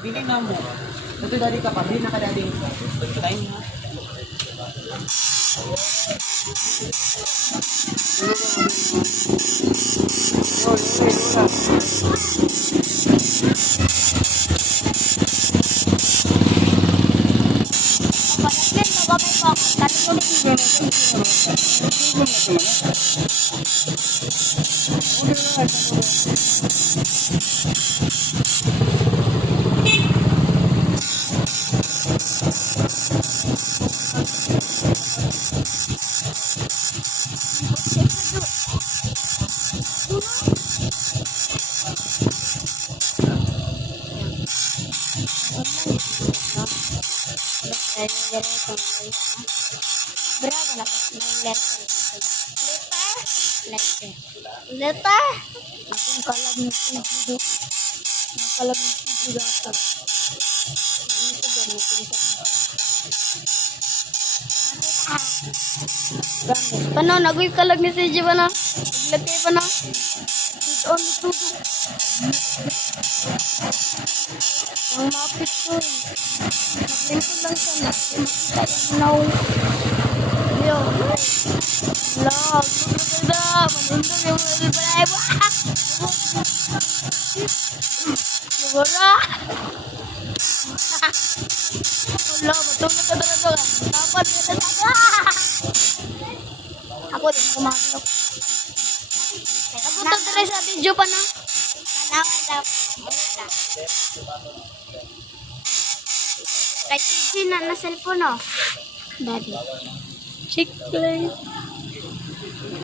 Bili na mo. Ito dali ka pa. Bili na ka dali. Time na. Bravo na may letter. Letter. Ang kalag ng video. Ang kalag ng video dapat. Ano ito ba na Pano, nagoy kalag ni CJ pa na. Naglagay pa na. Sit on the tudo. Ang mapit ko. Naglingkod lang siya na. Now. Yo. Love. Maganda. Manindol yung mga ilbalay. Wala. Wala. Matulog ka talaga. Dapat ka talaga. Ako din kumaklok. Nabuto tuloy sa video pa na. Tanawan daw. Kay TV na cellphone no. Daddy. Chick play.